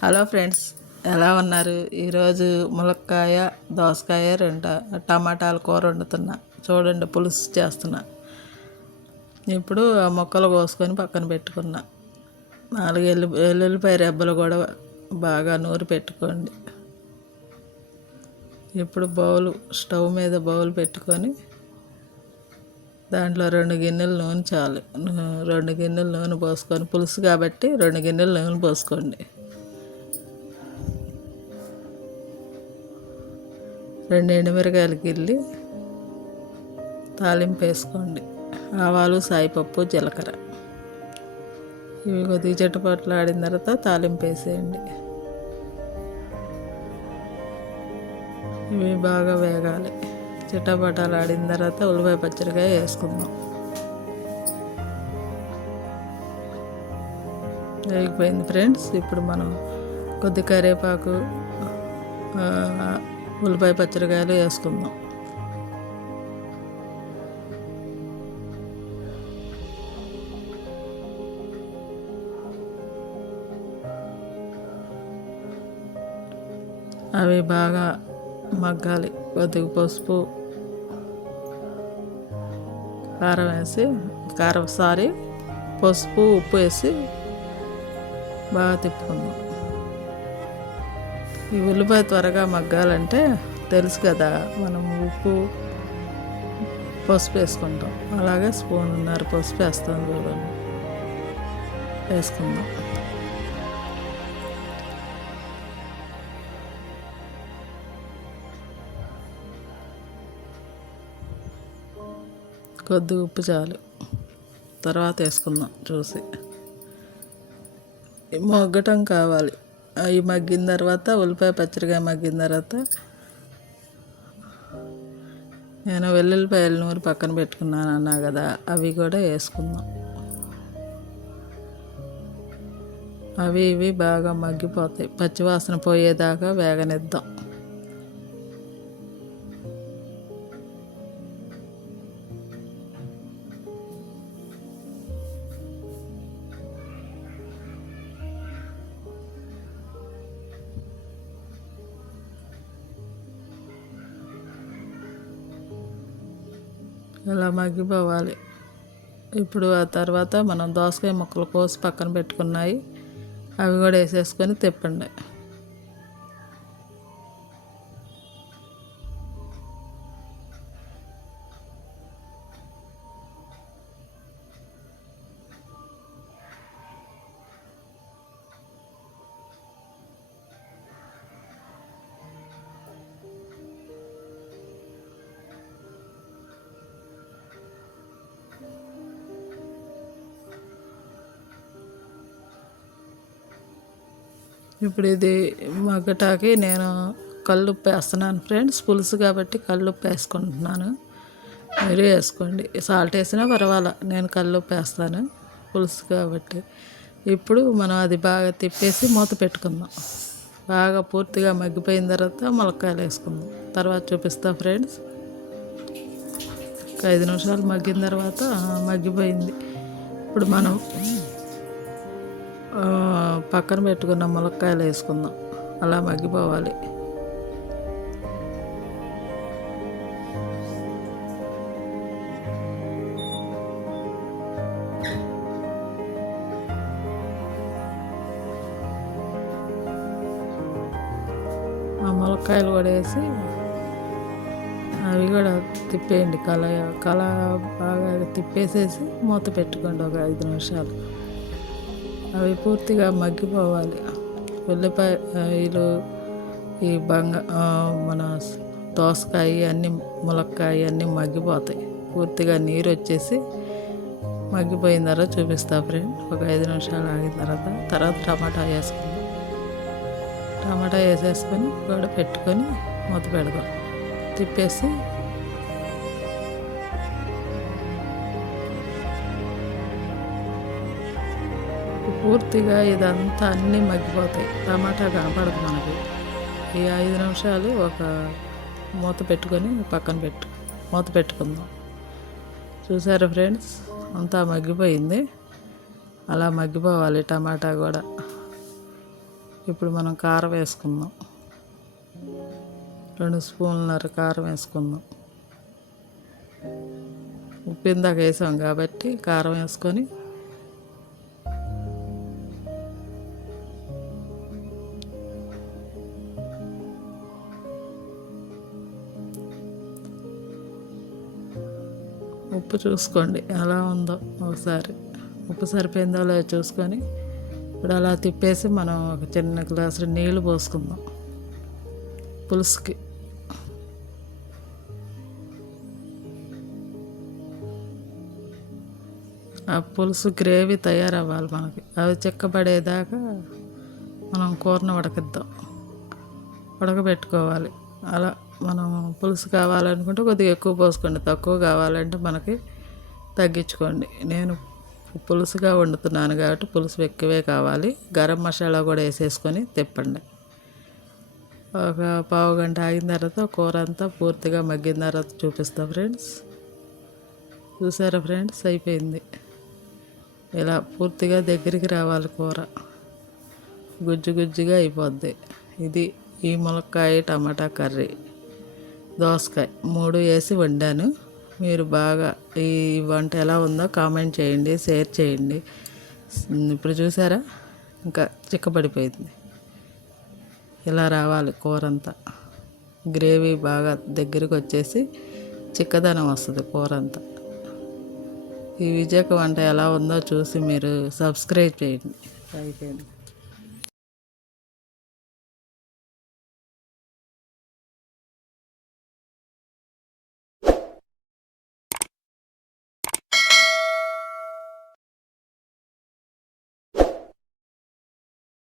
Hello friends ఎలా ఉన్నారు? ఈరోజు ములక్కాయ దోసకాయ రెండు టమాటాల కూర వండుతున్నా. చూడండి పులుసు చేస్తున్నా. ఇప్పుడు ఆ ముక్కలు కోసుకొని పక్కన పెట్టుకున్నా. నాలుగు ఎల్లు వెల్లుల్లిపాయ రెబ్బలు కూడా బాగా నూరి పెట్టుకోండి. ఇప్పుడు బౌల్ స్టవ్ మీద బౌల్ పెట్టుకొని దాంట్లో రెండు గిన్నెలు నూనె చాలు. రెండు గిన్నెలు నూనె పోసుకొని పులుసు కాబట్టి రెండు గిన్నెలు నూనె పోసుకోండి. రెండు ఎండుమిరకాయలు గిల్లి తాలింపు వేసుకోండి. ఆవాలు సాయిపప్పు జీలకర్ర. ఇవి కొద్దిగా చెట్టుపట్లు ఆడిన తర్వాత తాలింపు వేసేయండి. ఇవి బాగా వేగాలి. చిట్టపటాలు ఆడిన తర్వాత ఉల్లిపాయ పచ్చడికాయ వేసుకుందాం. వేగిపోయింది ఫ్రెండ్స్. ఇప్పుడు మనం కొద్ది కరివేపాకు ఉల్లిపాయ పచ్చడికాయలు వేసుకుందాం. అవి బాగా మగ్గాలి. కొద్దిగా పసుపు కారం వేసి కారం సారి పసుపు ఉప్పు వేసి బాగా తిప్పుకుందాం. ఈ ఉల్లిపాయ త్వరగా మగ్గాలంటే తెలుసు కదా మనం ఉప్పు పసుపు వేసుకుంటాం. అలాగే స్పూన్ ఉన్నారు పసుపు వేస్తాం చూడండి. వేసుకుందాం. కొద్ది ఉప్పు చాలు. తర్వాత వేసుకుందాం చూసి. మొగ్గటం కావాలి. అవి మగ్గిన తర్వాత ఉల్లిపాయ పచ్చడిగా మగ్గిన తర్వాత నేను వెల్లుల్లిపాయలు నూరి పక్కన పెట్టుకున్నాను అన్నా కదా అవి కూడా వేసుకుందాం. అవి ఇవి బాగా మగ్గిపోతాయి. పచ్చివాసన పోయేదాకా వేగనిద్దాం. ఇలా మగ్గిపోవాలి. ఇప్పుడు ఆ తర్వాత మనం దోసకాయ ముక్కలు కోసి పక్కన పెట్టుకున్నాయి. అవి కూడా వేసేసుకొని తిప్పండి. ఇప్పుడు ఇది మగ్గటాకి నేను కల్లుప్పు వేస్తున్నాను ఫ్రెండ్స్ పులుసు కాబట్టి కల్లుప్పు వేసుకుంటున్నాను మీరు వేసుకోండి. సాల్ట్ వేసినా పర్వాలా నేను కల్లుప్పు వేస్తాను పులుసు కాబట్టి. ఇప్పుడు మనం అది బాగా తిప్పేసి మూత పెట్టుకుందాం. బాగా పూర్తిగా మగ్గిపోయిన తర్వాత ములక్కాయలు వేసుకుందాం. తర్వాత చూపిస్తా ఫ్రెండ్స్. ఒక ఐదు నిమిషాలు మగ్గిన తర్వాత మగ్గిపోయింది. ఇప్పుడు మనం పక్కన పెట్టుకున్న ములక్కాయలు వేసుకుందాం. అలా మగ్గిపోవాలి. ఆ ములక్కాయలు కూడా వేసి అవి కూడా తిప్పేయండి. కల కళ బాగా తిప్పేసేసి మూత పెట్టుకోండి ఒక ఐదు నిమిషాలు. అవి పూర్తిగా మగ్గిపోవాలి. ఉల్లిపాయలు ఈ బంగ మన దోసకాయ అన్ని ములక్కాయ అన్నీ మగ్గిపోతాయి. పూర్తిగా నీరు వచ్చేసి మగ్గిపోయిన తర్వాత చూపిస్తా ఫ్రెండ్. ఒక ఐదు నిమిషాలు ఆగిన తర్వాత తర్వాత టమాటా వేసుకుందాం. టమాటా వేసేసుకొని కూడా పెట్టుకొని మూత పెడదాం. తిప్పేసి పూర్తిగా ఇదంతా అన్నీ మగ్గిపోతాయి. టమాటా కనపడదు మనకి. ఈ ఐదు నిమిషాలు ఒక మూత పెట్టుకొని పక్కన పెట్టు. మూత పెట్టుకుందాం. చూసారా ఫ్రెండ్స్? అంతా మగ్గిపోయింది. అలా మగ్గిపోవాలి టమాటా కూడా. ఇప్పుడు మనం కారం వేసుకుందాం. రెండు స్పూన్లన్నర కారం వేసుకుందాం. ఉప్పు ఇందాక వేసాం కాబట్టి కారం వేసుకొని ఉప్పు చూసుకోండి. ఎలా ఉందో ఒకసారి. ఉప్పు సరిపోయిందో లేదో చూసుకొని ఇప్పుడు అలా తిప్పేసి మనం ఒక చిన్న గ్లాసు నీళ్ళు పోసుకుందాం. పులుసుకి. ఆ పులుసు గ్రేవీ తయారవ్వాలి మనకి. అవి చిక్కబడేదాకా మనం కూరను ఉడకిద్దాం. ఉడకబెట్టుకోవాలి. అలా మనం పులుసు కావాలనుకుంటే కొద్దిగా ఎక్కువ పోసుకోండి. తక్కువ కావాలంటే మనకి తగ్గించుకోండి. నేను పులుసుగా వండుతున్నాను కాబట్టి పులుసు ఎక్కువే కావాలి. గరం మసాలా కూడా వేసేసుకొని తిప్పండి. ఒక పావు గంట ఆగిన తర్వాత కూర అంతా పూర్తిగా మగ్గిన తర్వాత చూపిస్తా ఫ్రెండ్స్. చూసారా ఫ్రెండ్స్? అయిపోయింది. ఇలా పూర్తిగా దగ్గరికి రావాలి కూర. గుజ్జు గుజ్జుగా అయిపోద్ది. ఇది ఈ ములక్కాయ టమాటా కర్రీ. దోసకాయ మూడు వేసి వండాను మీరు బాగా ఈ వంట ఎలా ఉందో కామెంట్ చేయండి షేర్ చేయండి. ఇప్పుడు చూసారా? ఇంకా చిక్కబడిపోయింది. ఇలా రావాలి కూర అంతా గ్రేవీ బాగా దగ్గరికి వచ్చేసి చిక్కదనం వస్తుంది కూర అంతా ఈ విజయక వంట ఎలా ఉందో చూసి మీరు సబ్స్క్రైబ్ చేయండి. అయిపోయింది